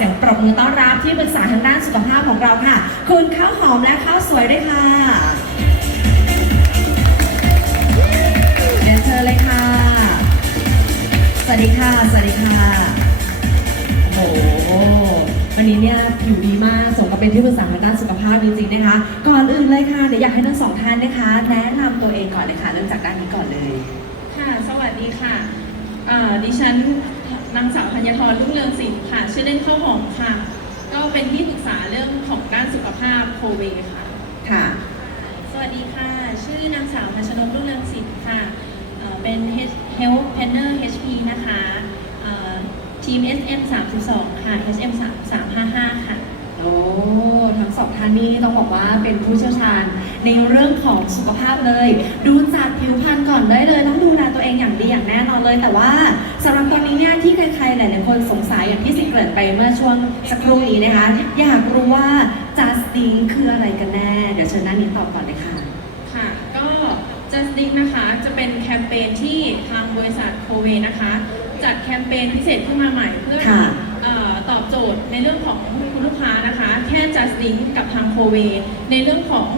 สียงปรบมือต้อนรับที่ปรึกษาทางด้านสุขภาพของเราค่ะ คุณข้าวหอมและข้าวสวยด้วยค่ะเรียนเชิญเลยค่ะ สวัสดีค่ะ สวัสดีค่ะ โอ้โหวันนี้เนี่ยผิวดีมากสมกับเป็นที่ปรึกษาทางด้านสุขภาพจริงๆนะคะ ก่อนอื่นเลยค่ะเดี๋ยวอยากให้ทั้งสองท่านนะคะ แนะนำตัวเองก่อนเลยค่ะเริ่มจากด้านนี้ก่อนเลย ค่ะ สวัสดีค่ะ ดิฉันนางสาวธัญทรรุ่งเรืองศิลป์ค่ะ ชื่อเล่นข้าวหอมค่ะ ก็เป็นที่ปรึกษาเรื่องของด้านสุขภาพโคเวค่ะ ค่ะ สวัสดีค่ะ ชื่อนางสาวพัชนกรุ่งเรืองศิลป์ค่ะเอ่อเป็น Health Planner HP นะคะเอ่อทีม SM 32ค่ะ SM 355ค่ะ โอ้ ทั้งสองท่านนี่ต้องบอกว่าเป็นผู้เชี่ยวชาญ ในเรื่องของสุขภาพเลย ดูจากผิวพรรณก่อนได้เลย ต้องดูแลตัวเองอย่างดีอย่างแน่นอนเลย แต่ว่าสำหรับตอนนี้เนี่ยที่ใครๆหลายๆคนสงสัยอย่างที่สิเกริดไปเมื่อช่วงสักครู่นี้นะคะอยากรู้ว่า just drink คืออะไรกันแน่ เดี๋ยวเชิญหน้านี้ตอบก่อนเลยค่ะค่ะ ก็ Just Drink นะคะจะเป็นแคมเปญที่ทางบริษัทโคเวนะคะ จัดแคมเปญพิเศษขึ้นมาใหม่เพื่อค่ะเอ่อตอบโจทย์ในเรื่องของคุณลูกค้านะคะ แค่ Just Drink กับทางโคเวในเรื่องของ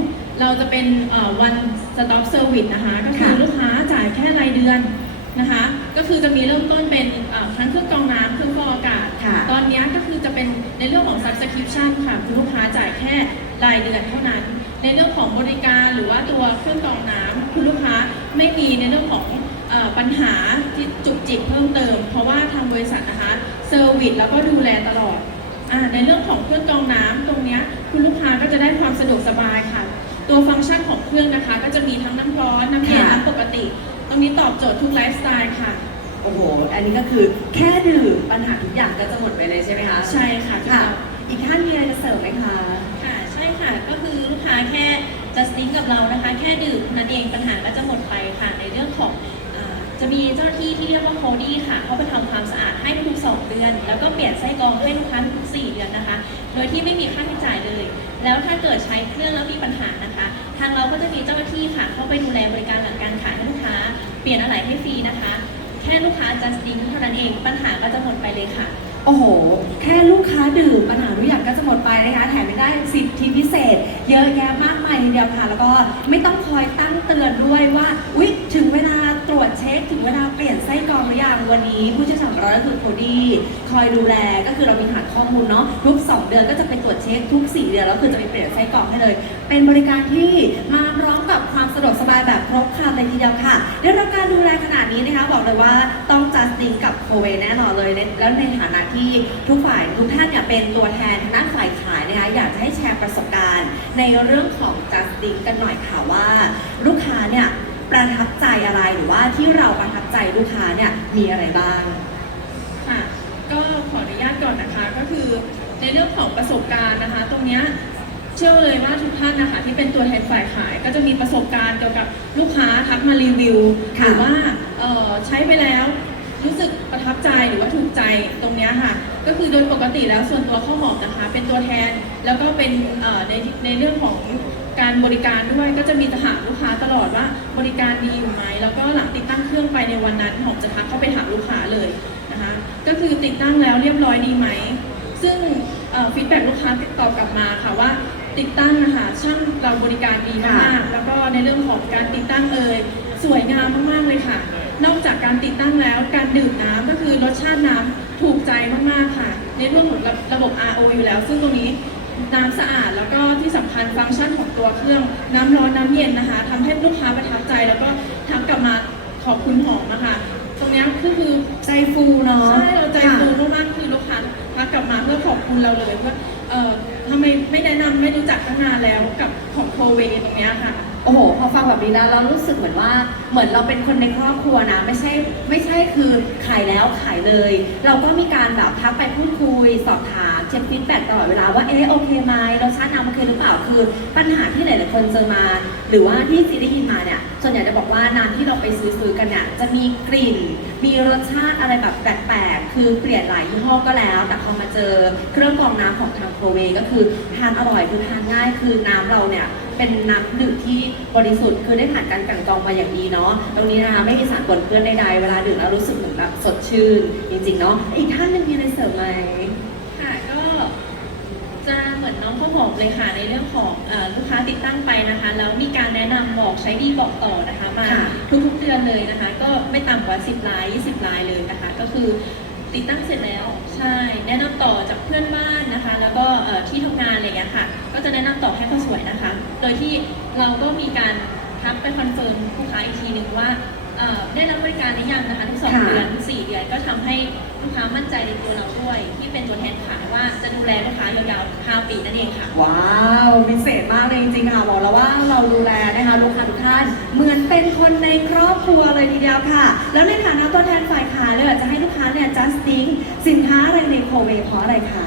เราจะเป็นเอ่อ one stop service นะคะ ก็คือค่ะลูกค้าจ่ายแค่รายเดือนนะคะ ก็คือจะมีเริ่มต้นเป็นเอ่อทั้งเครื่องกรองน้ำเครื่องฟอกอากาศค่ะตอนนี้ก็คือจะเป็นในเรื่องของ subscription ค่ะคือลูกค้าจ่ายแค่รายเดือนเท่านั้น ในเรื่องของบริการหรือว่าตัวเครื่องกรองน้ำคุณลูกค้าไม่มีในเรื่องของเออปัญหาที่จุกจิกเพิ่มเติม เพราะว่าทางบริษัทนะคะเซอร์วิสแล้วก็ดูแลตลอดอาในเรื่องของเครื่องกรองน้ำตรงเนี้ยคุณลูกค้าก็จะได้ความสะดวกสบายค่ะ ตัวฟังก์ชันของเครื่องนะคะ ก็จะมีทั้งน้ำร้อนน้ำเย็นค่ะ น้ำปกติ ตรงนี้ตอบโจทย์ทุกไลฟ์สไตล์ค่ะ โอ้โห อันนี้ก็คือแค่ดื่มปัญหาทุกอย่างก็จะหมดไปเลยใช่ไหมคะใช่ค่ะค่ะ อีกท่านมีอะไรจะเสริมไหมคะ ค่ะ ใช่ค่ะ ก็คือลูกค้าแค่จะสติ้งกับเรานะคะ แค่ดื่มนั่นเองปัญหาก็จะหมดไปค่ะ ในเรื่องของอาจะมีเจ้าหน้าที่ที่เรียกว่าโคดี้ค่ะ เขาไปทำความสะอาดให้ทุกๆ2เดือน แล้วก็เปลี่ยนไส้กรองให้ลูกค้าทุกๆ4เดือนนะคะ โดยที่ไม่มีค่าใช้จ่ายเลย แล้วถ้าเกิดใช้เครื่องแล้วมีปัญหานะคะ ทางเราก็จะมีเจ้าหน้าที่ค่ะเข้าไปดูแลบริการหลังการขายให้ลูกค้า เปลี่ยนอะไหล่ให้ฟรีนะคะ แค่ลูกค้าจัสติ้งเท่านั้นเองปัญหาก็จะหมดไปเลยค่ะ โอ้โห แค่ลูกค้าดื่มปัญหาทุกอย่างก็จะหมดไปนะคะ แถมยังได้สิทธิพิเศษ เยอะแยะมากมายทีเดียวค่ะ แล้วก็ไม่ต้องคอยตั้งเตือนด้วยว่า อุ๊ย วันนี้ผู้เชี่ยวชาญของเราก็คือโคดี้คอยดูแลก็คือเรามีฐานข้อมูลเนาะทุก 2 เดือนก็จะไปตรวจเช็คทุก 4 เดือนแล้วคือจะไปเปลี่ยนไส้กรองให้เลย เป็นบริการที่มาพร้อมกับความสะดวกสบายแบบครบครันเลยทีเดียวค่ะได้รับการดูแลขนาดนี้นะคะบอกเลยว่าต้องจัดสิงกับโคเวแน่นอนเลยแล้วในฐานะที่ทุกฝ่ายทุกท่านเนี่ยเป็นตัวแทนทางด้านฝ่ายขายนะคะอยากจะให้แชร์ประสบการณ์ ในเรื่องของจัดสิงกันหน่อยค่ะว่า ลูกค้าเนี่ย ประทับใจอะไรหรือว่าที่เราประทับใจลูกค้าเนี่ยมีอะไรบ้าง ค่ะ ก็ขออนุญาตก่อนนะคะก็คือในเรื่องของประสบการณ์นะคะ ตรงเนี้ยเชื่อเลยว่าทุกท่านนะคะที่เป็นตัวแทนฝ่ายขาย ก็จะมีประสบการณ์เกี่ยวกับลูกค้าทักมารีวิวหค่ะ รือว่าเอ่อใช้ไปแล้ว รู้สึกประทับใจหรือว่าถูกใจตรงเนี้ยค่ะ ก็คือโดยปกติแล้วส่วนตัวข้าวหอมนะคะ เป็นตัวแทนแล้วก็เป็นเอ่อในในเรื่องของ การบริการด้วยก็จะมีถามลูกค้าตลอดว่าบริการดีอยู่ไหมแล้วก็หลังติดตั้งเครื่องไปในวันนั้นหอมจะทักเข้าไปถามลูกค้าเลยนะคะก็คือติดตั้งแล้วเรียบร้อยดีไหม ซึ่งฟีดแบ็ลูกค้าติดต่อกลับมาค่ะว่าติดตั้งนะคะช่างเราบริการดีมากๆแล้วก็ในเรื่องของการติดตั้งเอ่ยสวยงามมากๆเลยค่ะ นอกจากการติดตั้งแล้วการดื่มน้ำก็คือรสชาติน้ำถูกใจมากๆค่ะ ในเรื่องของระบบ RO อยู่แล้ว ซึ่งตรงนี้ น้ำสะอาดแล้วก็ที่สำคัญฟังก์ชันของตัวเครื่องน้ำร้อนน้ำเย็นนะคะทำให้ลูกค้าประทับใจแล้วก็ทักกลับมาขอบคุณหอมอะค่ะตรงเนี้ยก็คือใจฟูเนาะ ใช่เราใจฟูมากๆคือลูกค้าทักกลับมาเพื่อขอบคุณเราเลยว่าเอ่อทำไมไม่แนะนำไม่รู้จักตั้งนานแล้วกับของโคเวตรงเนี้ยค่ะ โอ้โห พอฟังแบบนี้แล้วเรารู้สึกเหมือนว่า เหมือนเราเป็นคนในครอบครัวนะ ไม่ใช่ ไม่ใช่คือขายแล้วขายเลย เราก็มีการแบบทักไปพูดคุยสอบถาม เช็คฟีดแบ็กตลอดเวลาว่าเอ๊ะโอเคไหมรสชาติน้ำโอเคหรือเปล่าคือ ปัญหาที่หลายๆคนเจอมา หรือว่าที่ซีได้ยินมาเนี่ยส่วนใหญ่จะบอกว่าน้ำที่เราไปซื้อๆกันเนี่ยจะมีกลิ่น มีรสชาติอะไรแบบแปลกๆคือเปลี่ยนหลายยี่ห้อก็แล้ว แต่พอมาเจอเครื่องกรองน้ำของทางโครเวก็คือทานอร่อยคือทานง่ายคือน้ำเราเนี่ยเป็นน้ำดื่มที่บริสุทธิ์คือได้ผ่านการกลั่นกรองมาอย่างดีเนาะตรงนี้นะคะไม่มีสารปนเปื้อนใดๆเวลาดื่มแล้วรู้สึกเหมือนแบบสดชื่นจริงๆเนาะอีกท่านหนึงมีอะไรเสริมไหม ค่ะก็ ข้าวหอมเลยค่ะในเรื่องของเออลูกค้าติดตั้งไปนะคะ แล้วมีการแนะนำบอกใช้ดีบอกต่อนะคะมาค่ะทุกๆเดือนเลยนะคะ ก็ไม่ต่ำกว่า 10ลาย20ลายเลยนะคะ ก็คือติดตั้งเสร็จแล้วใช่ แนะนำต่อจากเพื่อนบ้านนะคะ แล้วก็เอ่อที่ทำงานอะไรอย่างเงี้ยค่ะ ก็จะแนะนำต่อให้เขาสวยนะคะ โดยที่เราก็มีการทักไปคอนเฟิร์มลูกค้าอีกทีหนึ่งว่าเอ่อได้รับบริการหรือยังนะคะทุกสองค่ะเดือนทุกสี่เดือนก็ทำให้ลูกค้ามั่นใจในตัวเราด้วย ปีนั่นเองค่ะ ว้าวพิเศษมากเลยจริงๆค่ะบอกแล้วว่าเราดูแลนะคะลูกค้าทุกท่านเหมือนเป็นคนในครอบครัวเลยทีเดียวค่ะ แล้วในฐานะตัวแทนฝ่ายขายเลยอยากจะให้ลูกค้าเนี่ย justing สินค้าอะไรในโคเวเพราะอะไรคะ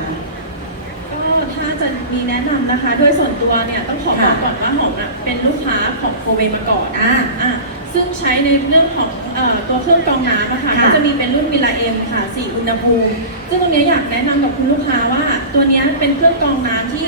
ก็ถ้าจะมีแนะนำนะคะ โดยส่วนตัวเนี่ยต้องขอบอกค่ะก่อนว่าหอมน่ะเป็นลูกค้าของโกเวมาก่อนอ่า อะ ซึ่งใช้ในเรื่องของเออตัวเครื่องกรองน้ำนะคะค่ะก็จะมีเป็นรุ่นมิลาเอ็มค่ะ4อุณหภูมิ ซึ่งตรงเนี้ยอยากแนะนำกับคุณลูกค้าว่า ตัวเนี้ยเป็นเครื่องกรองน้ำที่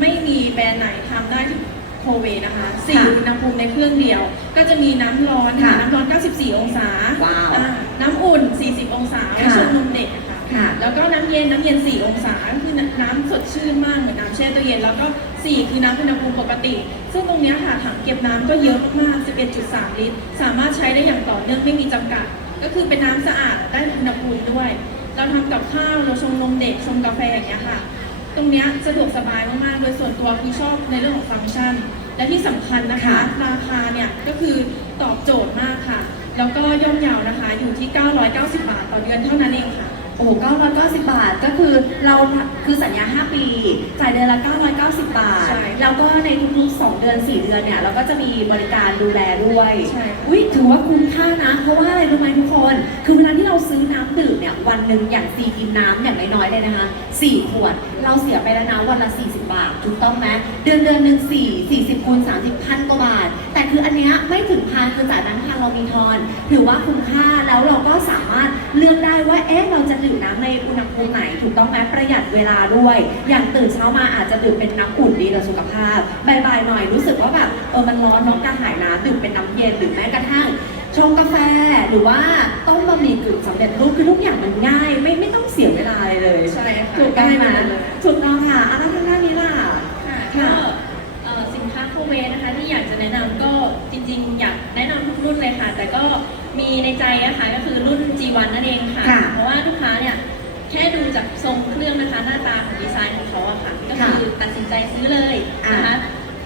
ไม่มีแบรนด์ไหนทำได้ที่โคเวนะคะ4ค่ะอุณหภูมิในเครื่องเดียว ก็จะมีน้ำร้อนค่ะค่ะน้ำร้อน 94 องศาว้าวอะน้ำอุ่น 40 องศาไว้ค่ะชงนมเด็กค่ะ ค่ะ แล้วก็น้ำเย็นน้ำเย็น 4 องศาคือน้ำสดชื่นมากเหมือนน้ำแช่ตู้เย็นแล้วก็ 4 คือน้ำอุณหภูมิปกติ ซึ่งตรงเนี้ยค่ะถังเก็บน้ำก็เยอะมากๆ 11.3 ลิตร สามารถใช้ได้อย่างต่อเนื่องไม่มีจำกัด ก็คือเป็นน้ำสะอาดได้อุณหภูมิด้วย เราทำกับข้าวเราชงนมเด็กชงกาแฟอย่างเงี้ยค่ะ ตรงเนี้ยสะดวกสบายมากๆ โดยส่วนตัวคือชอบในเรื่องของฟังก์ชัน และที่สำคัญนะคะค่ะราคาเนี่ยก็คือตอบโจทย์มากค่ะ แล้วก็ย่อมเยาวนะคะอยู่ที่ 990 บาทต่อเดือนเท่านั้นเองค่ะ โอ้โห990 บาท ก็คือเราคือสัญญา 5 ปี จ่ายเดือนละ 990 บาท ใช่แล้วก็ในทุกๆ 2 เดือน 4 เดือนเนี่ย เราก็จะมีบริการดูแลด้วย ใช่ อุ้ยถือว่าคุ้มค่านะ เพราะว่าอะไรรู้ไหมทุกคน คือเวลาที่เราซื้อน้ำดื่มเนี่ย วันหนึ่งอย่างซีกินน้ำอย่างน้อยๆเลยนะคะ4ขวด เราเสียไปแล้วนะวันละ 40 บาท ถูกต้องไหมเดือนเดือนหนึ่ง4 40คูณ30พันกว่าบาท แต่คืออันเนี้ยไม่ถึงพันคือจ่ายนั้นพันเรามีทอน ถือว่าคุ้มค่าแล้วเราก็สามารถเลือกได้ว่า เอ๊ะ เราจะดื่มน้ำในอุณหภูมิไหนถูกต้องไหมประหยัดเวลาด้วย อย่างตื่นเช้ามาอาจจะดื่มเป็นน้ำอุ่นดีต่อสุขภาพบ่ายๆหน่อยรู้สึกว่าแบบเออมันร้อนน้องกระหายน้ำดื่มเป็นน้ำเย็นหรือแม้กระทั่งชงกาแฟหรือว่าต้มบะหมี่กึ่งสำเร็จรูปคือทุกอย่างมันง่ายไม่ไม่ต้องเสียเวลาเลยเลยใช่ค่ะถูกต้องไหมง่ายมากเลยถูกต้องค่ะอันนั้นทางด้านนี้ล่ะค่ะค่ะก็เอ่อสินค้าโคเวนะคะที่อยากจะแนะนำก็จริง ๆ อยากแนะนำทุกรุ่นเลยค่ะ แต่ก็มีในใจนะคะก็คือรุ่น G1 นั่นเองค่ะ แค่ดูจากทรงเครื่องนะคะหน้าตาของดีไซน์ของเขาอะค่ะ ก็คือตัดสินใจซื้อเลยนะคะ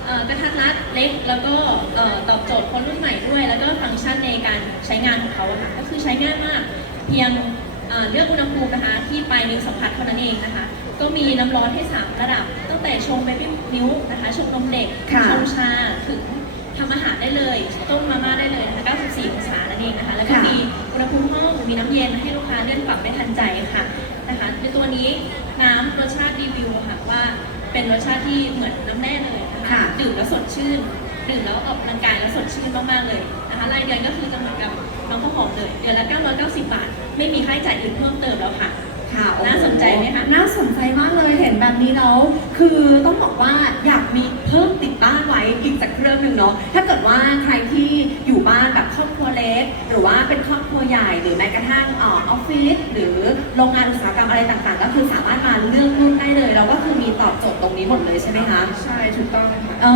เอ่อกระทัดรัดเล็กแล้วก็เอ่อตอบโจทย์คนรุ่นใหม่ด้วย แล้วก็ฟังก์ชันในการใช้งานของเขาอะค่ะก็คือใช้ง่ายมาก เพียงเอ่อเลือกอุณหภูมินะคะ ที่ปลายนิ้วสัมผัสเท่านั้นเองนะคะ ก็มีน้ำร้อนให้ 3 ระดับ ตั้งแต่ชงเบบี้นิ้วนะคะชงนมเด็กค่ะชงชาถึงทำอาหารได้เลยต้มมาม่าได้เลยนะคะ94องศานั่นเองนะคะ แล้วก็ค่ะมีอุณหภูมิห้องมีน้ำเย็นให้ลูกค้าเลื่อนปรับได้ทันใจค่ะ นะคะในตัวนี้น้ำรสชาติรีวิวอะค่ะว่าเป็นรสชาติที่เหมือนน้ำแร่เลยนะคะค่ะดื่มแล้วสดชื่น ดื่มแล้วออกกำลังกายแล้วสดชื่นมากๆเลยนะคะรายเดือนก็คือจะเหมือนกับน้องข้าวหอมเลยเดือนละ990 บาท ไม่มีค่าใช้จ่ายอื่นเพิ่มเติมแล้วค่ะ ค่ะโอ้โน่าสนใจไหมคะ น่าสนใจมากเลยเห็นแบบนี้แล้ว คือต้องบอกว่าอยากมีเพิ่มติดบ้านไว้อีกสักเครื่องหนึ่งเนาะ ถ้าเกิดว่าใครที่อยู่บ้านแบบครอบครัวเล็ก หรือว่าเป็นครอบครัวใหญ่หรือแม้กระทั่งเออออฟฟิศหรือโรงงานอุตสาหกรรมอะไรต่างๆ ก็คือสามารถมาเลือกรุ่นได้เลย แล้วก็คือมีตอบโจทย์ตรงนี้หมดเลยใช่ไหมคะ ใช่ถูกต้องเลยค่ะ เอ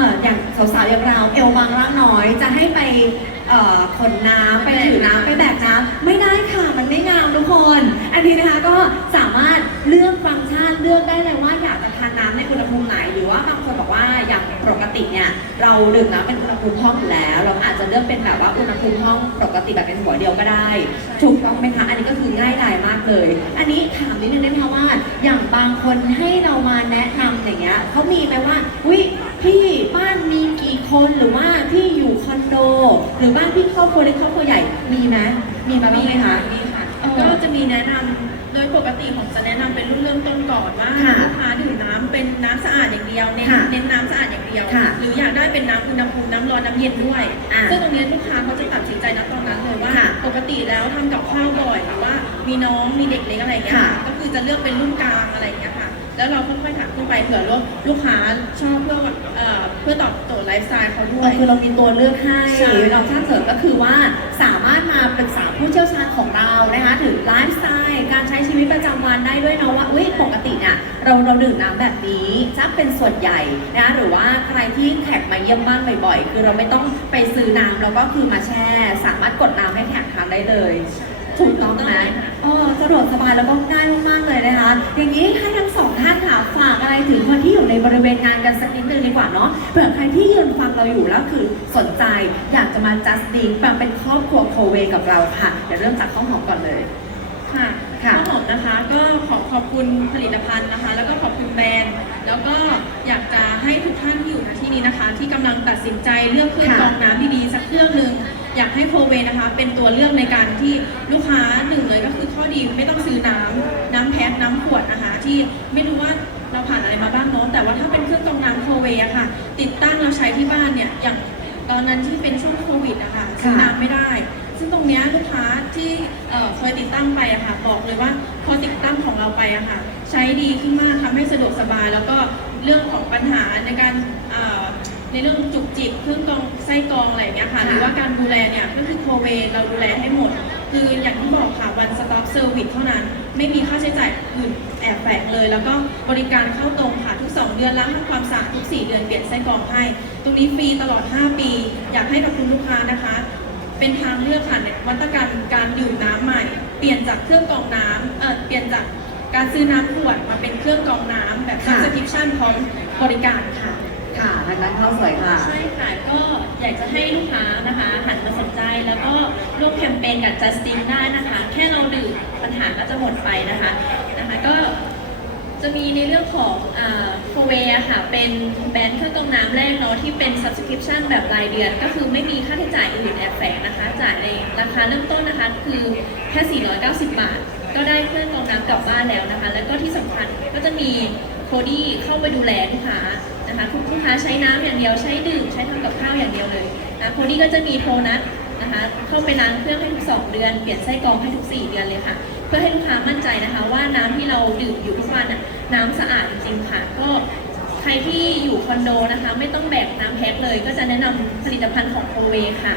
ออย่างสาวๆอย่างเราเอวบางร่างน้อยจะให้ไปเอ่อขนน้ำไปถือน้ำไปแบกน้ำไม่ได้ค่ะ มันไม่งามทุกคนอั นนี้นะคะก็สามารถเลือกฟังก์ชันเลือกได้เลยว่าอยากจะทานน้ำในอุณหภูมิไหนหรือว่าบางคนบอกว่าอย่างปกติเนี่ยเราดื่มน้ำเป็นอุณหภูมิห้องอยู่แล้ว เราอาจจะเลือกเป็นแบบว่าอุณหภูมิห้องปกติแบบเป็นหัวเดียวก็ได้ ถูกต้องไหมคะอันนี้ก็คือง่ายดายมากเลย อันนี้ถามนิดนึงได้ไหมคะว่า อย่างบางคนให้เรามาแนะนำอย่างเงี้ยเขามีไหมว่าอุ้ยพี่บ้านมีกี่คนหรือว่าพี่อยู่คอนโด หรือบ้านพี่ครอบครัวเล็กครอบครัวใหญ่มีไหมมีมาบ้างไหมคะ จะมีแนะนำโดยปกติผมจะแนะนำเป็นรุ่นเริ่มต้นก่อนว่าค่ะลูกค้าดื่มน้ำเป็นน้ำสะอาดอย่างเดียวเน้นค่ะเน้นน้ำสะอาดอย่างเดียว ค่ะหรืออยากได้เป็นน้ำอุณหภูมิน้ำร้อนน้ำเย็นด้วยอ่าซึ่งตรงนี้ลูกค้าเขาจะตัดสินใจณตอนนั้นเลยว่า ค่ะปกติแล้วทำกับข้าวบ่อยหรือว่ามีน้องมีเด็กเล็กอะไรอย่างเงี้ยค่ะ ก็คือจะเลือกเป็นรุ่นกลางอะไรอย่างเงี้ยค่ะ แล้วเราค่อยๆถักขึ้นไปเผื่อลูกลูกค้าชอบเพื่อเอ่อเพื่อตอบโจทย์ไลฟ์สไตล์เขาด้วย คือเรามีตัวเลือกให้ใช่ เราถ้าเกิดก็คือว่าสามารถมาปรึกษาผู้เชี่ยวชาญของเรานะคะถึงไลฟ์สไตล์การใช้ชีวิตประจำวันได้ด้วยเนาะว่าอุ้ยปกติเนี่ยเราเราดื่มน้ำแบบนี้จะเป็นส่วนใหญ่นะคะหรือว่าใครที่แขกมาเยี่ยมบ้านบ่อยๆ คือเราไม่ต้องไปซื้อน้ำแล้วก็คือมาแช่ สามารถกดน้ำให้แขกทานได้เลย ถูกต้องไหมเออสะดวกสบายแล้วก็ง่ายมากๆเลยนะคะ อย่างนี้ให้ทั้งสองท่านค่ะฝากอะไรถึงคนที่อยู่ในบริเวณงานกันสักนิดนึงดีกว่าเนาะเผื่อใครที่ยืนฟังเราอยู่แล้วคือสนใจอยากจะมา just drink มาเป็นครอบครัวโคเวกับเราค่ะเดี๋ยวเริ่มจากข้าวหอมก่อนเลยค่ะค่ะข้าวหอมนะคะ ก็ขอขอบคุณผลิตภัณฑ์นะคะ แล้วก็ขอบคุณแบรนด์แล้วก็อยากจะให้ทุกท่านที่อยู่ณที่นี้นะคะ ที่กำลังตัดสินใจเลือกเครื่องค่ะกรองน้ำดีๆสักเครื่องหนึ่ง อยากให้โคเวนะคะ เป็นตัวเลือกในการที่ลูกค้าหนึ่งเลยก็คือข้อดีไม่ต้องซื้อน้ำน้ำแพ็คน้ำขวดนะคะที่ไม่รู้ว่าเราผ่านอะไรมาบ้างเนาะแต่ว่าถ้าเป็นเครื่องกรองน้ำโคเวอะค่ะ ติดตั้งเราใช้ที่บ้านเนี่ยอย่างตอนนั้นที่เป็นช่วงโควิดอะค่ะซื้อน้ำไม่ได้ ซึ่งตรงเนี้ยลูกค้าที่เอ่อเคยติดตั้งไปอะค่ะบอกเลยว่าพอติดตั้งของเราไปอะค่ะ ใช้ดีขึ้นมากทำให้สะดวกสบาย แล้วก็เรื่องของปัญหาในการเอ่อ ในเรื่องจุกจิกเครื่องกรองไส้กรองอะไรอย่างเงี้ยค่ะค่ะหรือว่าการดูแลเนี่ยก็คือโคเวเราดูแลให้หมด คืออย่างที่บอกค่ะ one stop service เท่านั้น ไม่มีค่าใช้จ่ายอื่นแอบแฝงเลย แล้วก็บริการเข้าตรงค่ะทุก 2 เดือนล้างทำความสะอาดทุก 4 เดือนเปลี่ยนไส้กรองให้ ตรงนี้ฟรีตลอด 5 ปี อยากให้กับคุณลูกค้านะคะ เป็นทางเลือกค่ะในนวัตกรรมการดื่มน้ำใหม่ เปลี่ยนจากเครื่องกรองน้ำเออเปลี่ยนจากการซื้อน้ำขวดมาเป็นเครื่องกรองน้ำแบบค่ะ subscription พร้อมบริการค่ะ ค่ะทางด้านข้าวสวยค่ะ ใช่ค่ะ ก็อยากจะให้ลูกค้านะคะหันมาสนใจแล้วก็ร่วมแคมเปญกับ Justin ได้นะคะ แค่เราดื่มปัญหาก็จะหมดไปนะคะนะคะก็จะมีในเรื่องของโคเวค่ะ เป็นแบรนด์เครื่องกรองน้ำแรกเนาะที่เป็น subscription แบบรายเดือน ก็คือไม่มีค่าใช้จ่ายอื่นแอบแฝงนะคะ จ่ายในราคาเริ่มต้นนะคะ คือแค่ 490 บาท ก็ได้เครื่องกรองน้ำกลับบ้านแล้วนะคะ แล้วก็ที่สำคัญก็จะมีโคดี้เข้าไปดูแลลูกค้า นะคะทุกลูกค้าใช้น้ำอย่างเดียวใช้ดื่มใช้ทำกับข้าวอย่างเดียวเลยนะโคดี้ก็จะมีโทนัทนะคะเข้าไปล้างเครื่องให้ทุก 2 เดือน เปลี่ยนไส้กรองให้ทุก 4 เดือนเลยค่ะ เพื่อให้ลูกค้ามั่นใจนะคะ ว่าน้ำที่เราดื่มอยู่ทุกวันน่ะน้ำสะอาดจริงๆค่ะ ก็ใครที่อยู่คอนโดนะคะ ไม่ต้องแบกน้ำแพ็คเลยก็จะแนะนำผลิตภัณฑ์ของโคเวค่ะ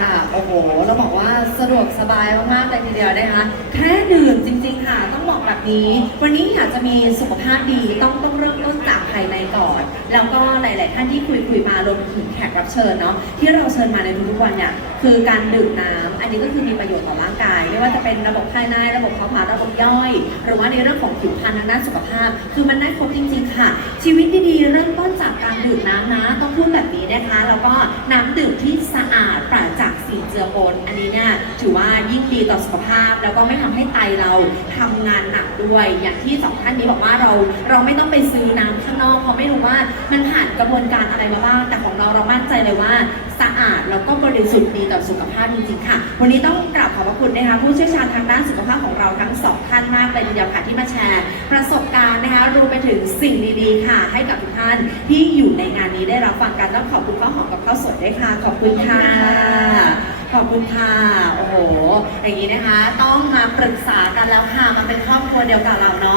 ค่ะ โอ้โห เราบอกว่าสะดวกสบายมากๆเลยทีเดียวนะคะ แค่ดื่มจริง ๆ ค่ะ ต้องบอกแบบนี้ วันนี้อยากจะมีสุขภาพดีต้องต้องเริ่มต้นจาก ภายในก่อน แล้วก็หลาย ๆ ท่านที่คุยคุยๆมารวมถึงแขกรับเชิญเนาะที่เราเชิญมาในทุกๆวันเนี่ยคือการดื่มน้ำอันนี้ก็คือมีประโยชน์ต่อร่างกาย ไม่ว่าจะเป็นระบบภายในระบบเผาผลาญระบบย่อย หรือว่าในเรื่องของผิวพรรณทางด้านสุขภาพ คือมันได้ครบจริง ๆ ค่ะ ชีวิตดี ๆ เริ่มต้นจากการดื่มน้ำนะต้องพูดแบบนี้นะคะ แล้วก็น้ำดื่มที่สะอาดปราศจาก สีเจือปนอันนี้เนี่ยถือว่ายิ่งดีต่อสุขภาพ แล้วก็ไม่ทำให้ไตเราทำงานหนักด้วย อย่างที่สองท่านนี้บอกว่าเราเราไม่ต้องไปซื้อน้ำข้างนอกเพราะไม่รู้ว่ามันผ่านกระบวนการอะไรมาบ้างแต่ของเราเรามั่นใจเลยว่าส อาด แล้วก็บริสุทธิ์ดีต่อสุขภาพจริงๆค่ะ วันนี้ต้องกราบขอบพระคุณนะคะผู้เชี่ยวชาญทางด้านสุขภาพของเราทั้งสองท่านมากเลยทีเดียวค่ะที่มาแชร์ประสบการณ์นะคะรวมไปถึงสิ่งดีๆค่ะ ให้กับทุกท่านที่อยู่ในงานนี้ได้รับฟังกันต้องขอบคุณข้าวหอมกับข้าวสดด้วยค่ะขอบคุณค่ะขอบคุณค่ะโอ้โหอย่างนี้นะคะ ต้องมาปรึกษากันแล้วค่ะมาเป็นครอบครัวเดียวกับเราเนาะ